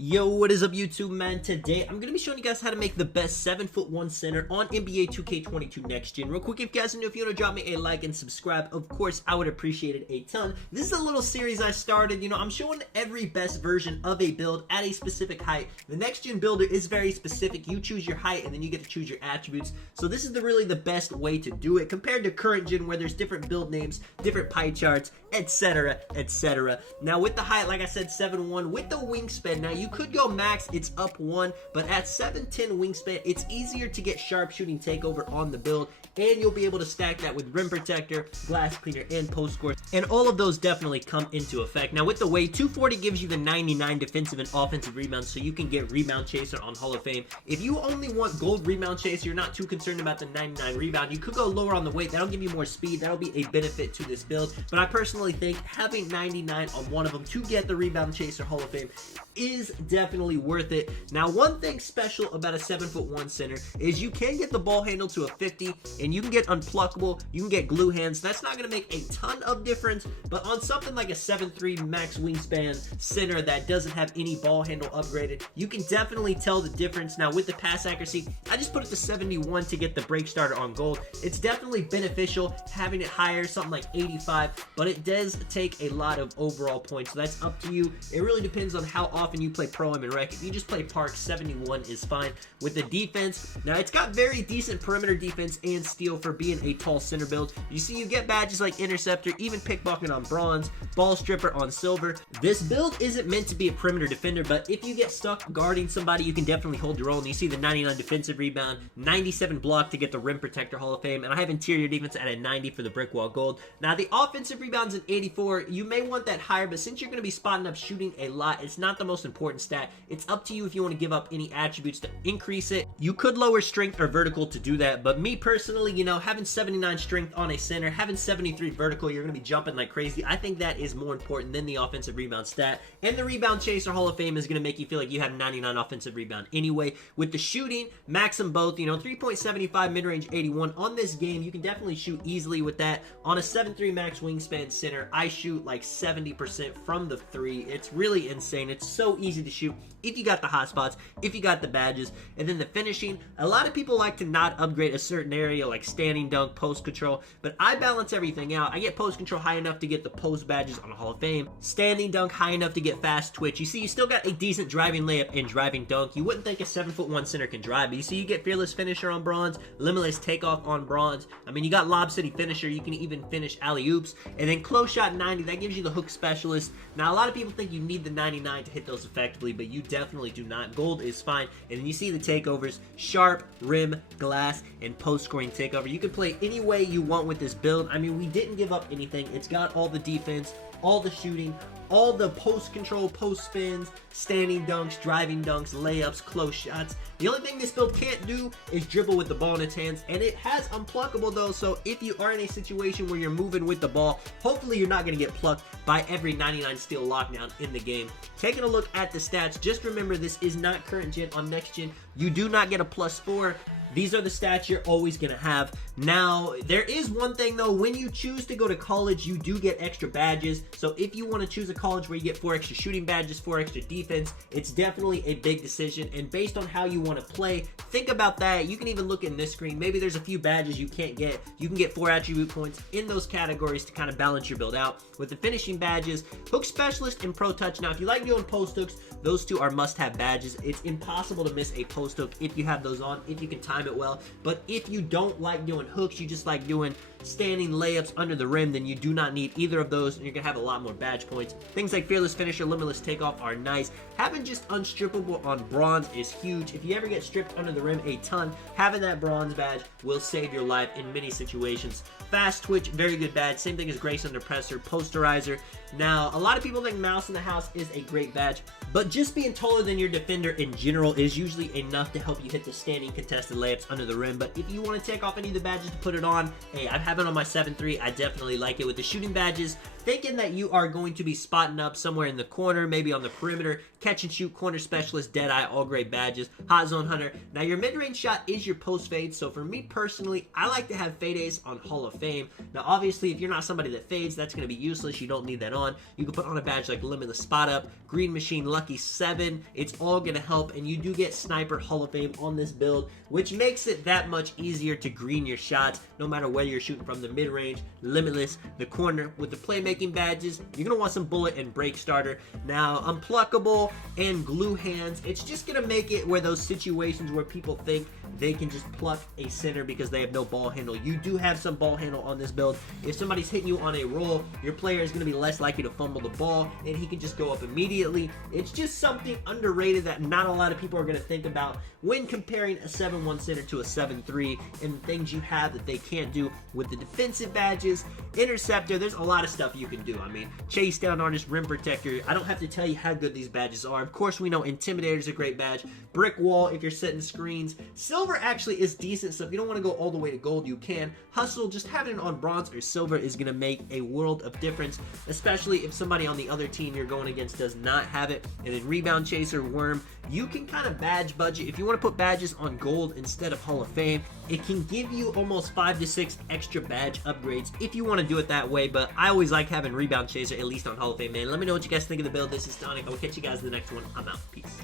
Yo, what is up YouTube, man? Today I'm going to be showing you guys how to make the best 7'1" center on NBA 2K22 Next Gen. Real quick, if you guys are new, if you want to drop me a like and subscribe, of course I would appreciate it a ton. This is a little series I started. I'm showing every best version of a build at a specific height. The Next Gen builder is very specific. You choose your height and then you get to choose your attributes. So this is really the best way to do it compared to current gen where there's different build names, different pie charts, etc, etc. Now with the height, like I said, 7'1", with the wingspan, now you could go max, it's up 1, but at 7'10" wingspan, it's easier to get sharpshooting takeover on the build, and you'll be able to stack that with rim protector, glass cleaner, and post score, and all of those definitely come into effect. Now with the weight, 240 gives you the 99 defensive and offensive rebounds, so you can get rebound chaser on Hall of Fame. If you only want gold rebound chaser, you're not too concerned about the 99 rebound, you could go lower on the weight. That'll give you more speed, that'll be a benefit to this build, but I personally think having 99 on one of them to get the rebound chaser Hall of Fame is definitely worth it. Now, one thing special about a 7'1" center is you can get the ball handle to a 50, and you can get unpluckable, you can get glue hands. That's not going to make a ton of difference, but on something like a 7'3" max wingspan center that doesn't have any ball handle upgraded, you can definitely tell the difference. Now, with the pass accuracy, I just put it to 71 to get the break starter on gold. It's definitely beneficial having it higher, something like 85, but it does take a lot of overall points, so that's up to you. It really depends on how often you play Pro Am and Rec. If you just play Park, 71 is fine. With the defense, now it's got very decent perimeter defense and steal for being a tall center build. You see, you get badges like Interceptor, even Pickpocket on bronze, Ball Stripper on silver. This build isn't meant to be a perimeter defender, but if you get stuck guarding somebody, you can definitely hold your own. You see the 99 defensive rebound, 97 block to get the Rim Protector Hall of Fame, and I have interior defense at a 90 for the Brick Wall Gold. Now the offensive rebounds at 84, you may want that higher, but since you're going to be spotting up shooting a lot, it's not the most important stat. It's up to you if you want to give up any attributes to increase it. You could lower strength or vertical to do that, but me personally, having 79 strength on a center, having 73 vertical, you're going to be jumping like crazy. I think that is more important than the offensive rebound stat, and the rebound chaser Hall of Fame is going to make you feel like you have 99 offensive rebound anyway. With the shooting, max them both, 3.75 mid-range, 81 on this game. You can definitely shoot easily with that. On a 7'3" max wingspan center, I shoot like 70% from the 3. It's really insane. It's so easy to shoot if you got the hot spots, if you got the badges. And then the finishing, a lot of people like to not upgrade a certain area like standing dunk, post control, but I balance everything out. I get post control high enough to get the post badges on Hall of Fame, standing dunk high enough to get fast twitch. You see, you still got a decent driving layup and driving dunk. You wouldn't think a 7'1" center can drive, but you see, you get fearless finisher on bronze, limitless takeoff on bronze. I mean, you got lob city finisher, you can even finish alley oops, and then close shot 90, that gives you the hook specialist. Now a lot of people think you need the 99 to hit those effectively, but you definitely do not. Gold is fine. And then you see the takeovers, sharp, rim, glass, and post scoring takeover. You can play any way you want with this build. I mean, we didn't give up anything. It's got all the defense, all the shooting, all the post control, post spins, standing dunks, driving dunks, layups, close shots. The only thing this build can't do is dribble with the ball in its hands, and it has unpluckable though, so if you are in a situation where you're moving with the ball, hopefully you're not going to get plucked by every 99 steal lockdown in the game. Taking a look at the stats, just remember this is not current gen. On next gen, you do not get a +4. These are the stats you're always going to have. Now, there is one thing though, when you choose to go to college, you do get extra badges. So if you want to choose a college where you get 4 extra shooting badges, 4 extra defense, it's definitely a big decision. And based on how you want to play, think about that. You can even look in this screen. Maybe there's a few badges you can't get. You can get 4 attribute points in those categories to kind of balance your build out. With the finishing badges, hook specialist and pro touch. Now, if you like doing post hooks, those two are must-have badges. It's impossible to miss a post hook if you have those on, if you can time it well. But if you don't like doing hooks, you just like doing standing layups under the rim, then you do not need either of those, and you're gonna have a lot more badge points. Things like fearless finisher, limitless takeoff are nice. Having just unstrippable on bronze is huge. If you ever get stripped under the rim a ton, having that bronze badge will save your life in many situations. Fast twitch, very good badge. Same thing as grace under pressure, posterizer. Now, a lot of people think mouse in the house is a great badge, but just being taller than your defender in general is usually enough to help you hit the standing contested layups under the rim. But if you want to take off any of the badges to put it on, hey, I have it on my 7'3". I definitely like it. With the shooting badges, thinking that you are going to be spotting up somewhere in the corner, maybe on the perimeter, catch and shoot, corner specialist, deadeye, all great badges, hot zone hunter. Now your mid-range shot is your post fade, so for me personally, I like to have fade ace on Hall of Fame. Now obviously, if you're not somebody that fades, that's going to be useless. You don't need that on. You can put on a badge like Limitless Spot Up, Green Machine, Lucky 7. It's all going to help, and you do get Sniper Hall of Fame on this build, which makes it that much easier to green your shots, no matter whether you're shooting from the mid-range, Limitless, the corner. With the playmaking badges, you're going to want some bullet and break starter. Now, Unpluckable and Glue Hands, it's just going to make it where those situations where people think they can just pluck a center because they have no ball handle. You do have some ball handle on this build. If somebody's hitting you on a roll, your player is going to be less likely to fumble the ball, and he can just go up immediately. It's just something underrated that not a lot of people are going to think about when comparing a 7-1 center to a 7-3 and the things you have that they can't do with the defensive badges. Interceptor, there's a lot of stuff you can do. I mean, Chase Down Artist, Rim Protector, I don't have to tell you how good these badges are. Of course, we know Intimidator is a great badge. Brick Wall, if you're setting screens. Silver actually is decent, so if you don't want to go all the way to gold, you can. Hustle, just having it on bronze or silver is going to make a world of difference, especially if somebody on the other team you're going against does not have it. And then Rebound Chaser, Worm, you can kind of badge budget. If you want to put badges on gold instead of Hall of Fame, it can give you almost 5 to 6 extra badge upgrades if you want to do it that way, but I always like having Rebound Chaser at least on Hall of Fame, man. Let me know what you guys think of the build. This is Sonic. I will catch you guys in the next one. I'm out. Peace.